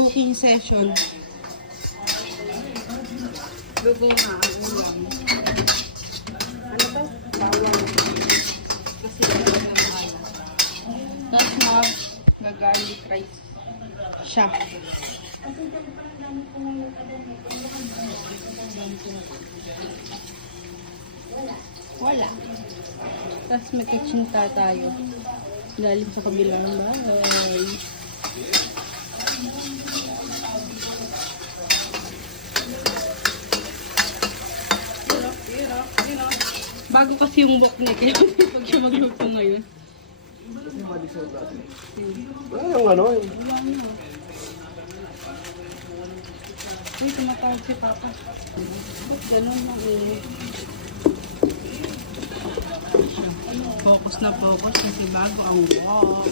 cooking session. Lugo nga ang ulam. Ano to? Bawang. Kasi Tapos mag-garlic rice siya. Wala. Tapos may kachinta tayo. Galing sa kabilang bahay. Bago kasi yung bok na kaya pag siya magluto ngayon. Yung ano eh. Uy, tumatawag si Papa. Ganun lang eh. Focus na focus kasi bago ang wok.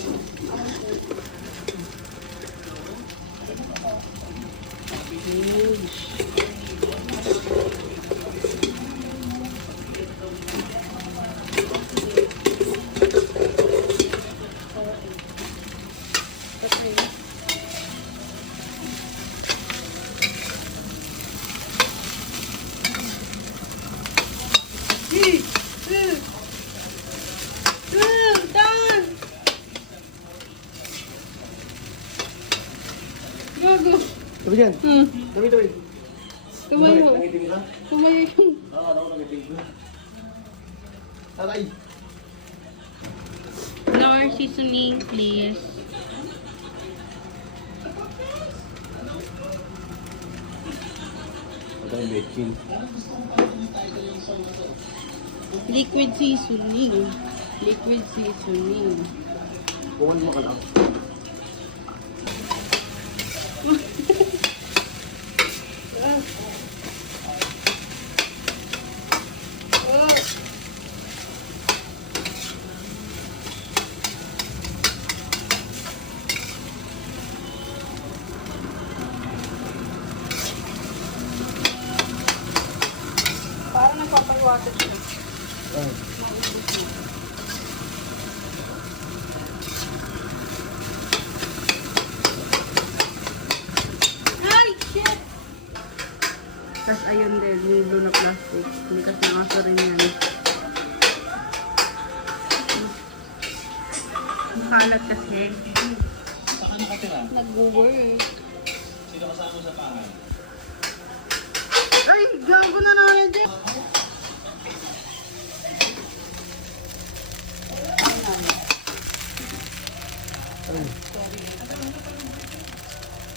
Gago. Sabi dyan. Tabi. Tumayo. Nangitim ka? Tumayo yung... Oo, ako nangitim ka. Aray! Nor seasoning, please. Ito yung baking. Liquid seasoning. Liquid seasoning. Kuhan mo ka lang. Parang nagpapaliwasan siya. Ay. Ay, shit! Tapos ayun din, yung blue na plastic. Hindi kasi nakasa rin yan. Makalat kasi. Saka nakatira? Nag-work. Sino kasama sa pangan? Ay, gago na naman dyan! Ay. Sorry.